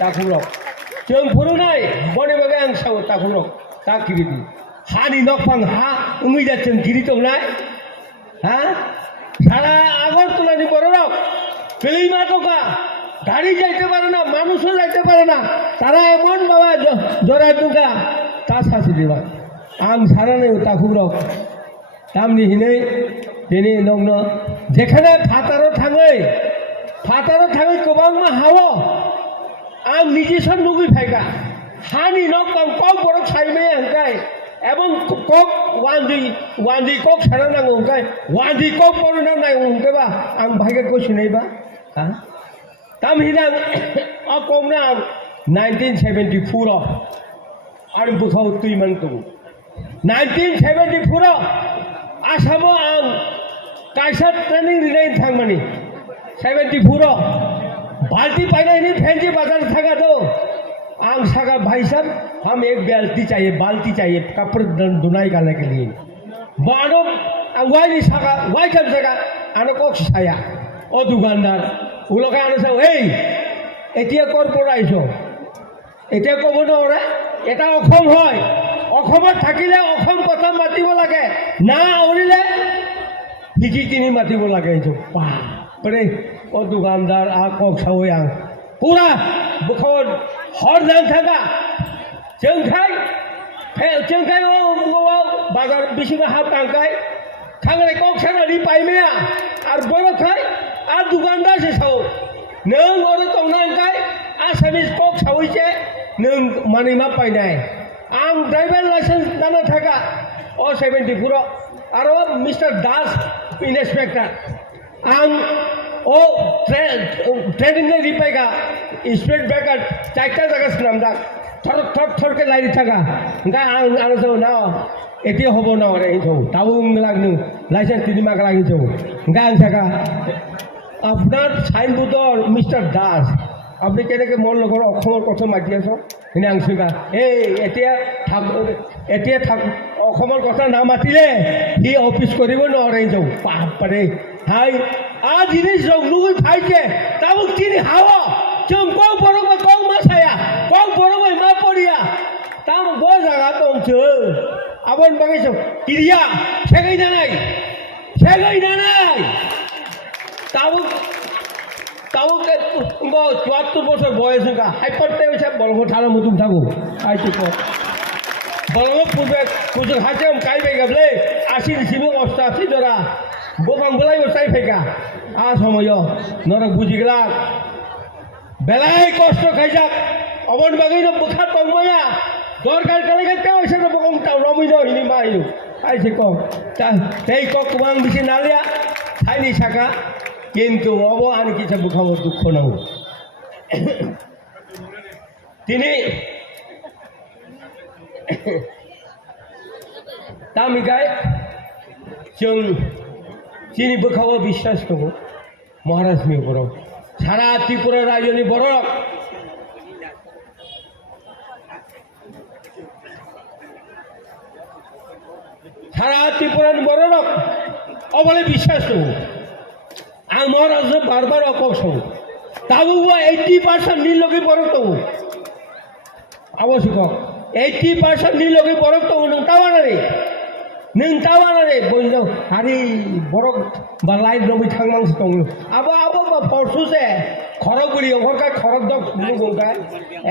takurok jeng purunai bone bagai ang sawo takurok takiriti hani nokpang ha ungui jaচ্ছেন giri tongnai ha সারা Agartala বড়রক film আটকা গাড়ি যাইতে পারে না মানুষও যাইতে পারে না তারা এমন বাবা জোড়া দুগা তা শাসি দিবা আম সারানে তাকুরক তামনি হিনে দিনে নগ্ন যেখানে ফাতারও থাঙै गोबां मा हावो आं निजेसन नुगै फायगा हानि नकं कक बरक साइमे हंकाय এবং কক ওয়ানদি কক সারা নাঙ্গো হंकाय ওয়ানদি কক বড় নাই হंकायबा आं भाइगे कोसिनायबा हा ताम हिनां आ कमना 1974 आं बुखाव तुइमान तो 1974 आसामो आं कायसा ट्रेनिं रिलाइन थांमानि 74 बाल्टी पाइनायनि फेंजी बाजार थागा तो आं सागा भाई साहब हम एक बाल्टी चाहिए कपड़े धुनाई करने के लिए बानो वाई सागा वाई कब जगह आनो कोक साया ओ दुकानदार उलोका आनो से ए एतिया करपोर आइसो एतिया कब नरे এটা অসম হয় অসমত থাকিলে অসম কথা মাতিব লাগে না ওরিলে হিকি কিনি মাতিব লাগে বাপরে ও দোকানদার আ কক সাওই आं পুরা বুখন हर नाम थागा जोंखाय बाजार बिसिङा हाब थांखाय थांनाय कक सानानि पाइमेया आरो बरखाय आरो दुकानदार से साव नों ओरै तंनांखाय आसामिस कक सावैसे नों माने मा पाइनाय आं ड्राइभार लाइसेंस दाना थागा ओ 74 आरो मिस्टर दास इन्सपेक्टर आं ओ ट्रेनिंग ने रिपाइगा स्पीड ब्रेकर चारटा जागा सिनामदा थर के लाइट थागा गा आं जो ना एति हबो ना रे हिजौ ताबुं लागनु लाइसेंस तिनिमा लागिजौ गा आं थागा আপনার সাইনবোর্ডর মিস্টার দাস আপনি কেনেকে মন লগৰ অসমৰ কথা মাতি আছ এনে আং সিগা এই এতিয়া থাক অসমৰ কথা না মাতিলে ই অফিস কৰিব নৰে যাও বাপৰে হাই आ जिनिस जगनुगै फाइके ताबुक तिनि हावा जों कक बरगै कक मासाया कक बरगै मा परिया ताम गो जागा दंसो आबन बागैसो किरिया सेगै नानाय ताबुक 74 বছর বয়স হঙ্কা হাইপারটাই হইছে বলগো থালা মুতুম থাকো আইতে কো বলগো পূর্বে কুজুর হাতেম কাইবাই গাবলে 80 সিমি 88 জরা बोखां बोलाई बसाई फेंका आ समय नरक बुझिगला बेलाय कष्ट खाइजाक अबन बागैनो बुखा तंगमाया दरकार कालेगे तेव एसे बोखां ताव रमिनो हिनि माइयो आइसे कम तेई कक कुमां बिसि नालिया थाइनि साका किन्तु अब आन किछा बुखाव दुख नांगौ तिनि तामिगाय जों যিনি बोखावा বিশ্বাস दङ महाराजनि बरफ सारा त्रिपुरा रायजोनि बरफ सारा त्रिपुरानि बरफ अबले বিশ্বাস दङ आं महाराजनो बार अकसौ ताबुबो 80% नि लगे बरफ दङ आवश्यक 80% नि लगे बरफ दङ नों तावानानै बयनो हारि बरक बा लाइट रमि थांनांसो दङ आबो फरसुसे खरगुरि अंहरकाय खरक दक बुनुगोंकाय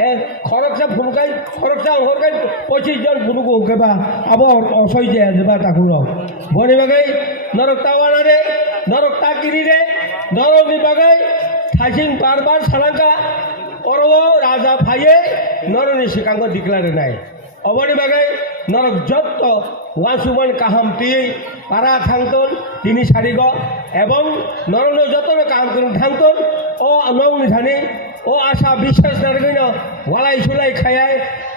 ए खरकसा फुनकाय खरकसा अंहरकाय 25 जन बुनुगोंकायबा आबो असय जाया जबा ताकुरो बनि बागै नरक तावानारे नरक ताकिरि रे नरकनि बागै थाइसिं बार सालांका अरव राजा फाये नरनि सिकांगो दिक्लारे नाय अबनि बागै नरक जत्त वासुमान काहाम ती पारा थांतन तिनि सारिग एवं नरनो जतनो काम करन थांतन ओ नंनि थानि ओ आशा বিশ্বাস नारगैन वालाय सुलाय खायाय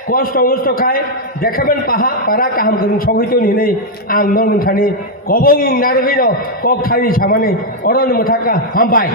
कष्ट मस्त खाय देखाबेन पारा काहाम करन सगैतो निनै आं नंनि थानि गबं नारगैन कक थानि सामानि अरन मोथाका हामबाय।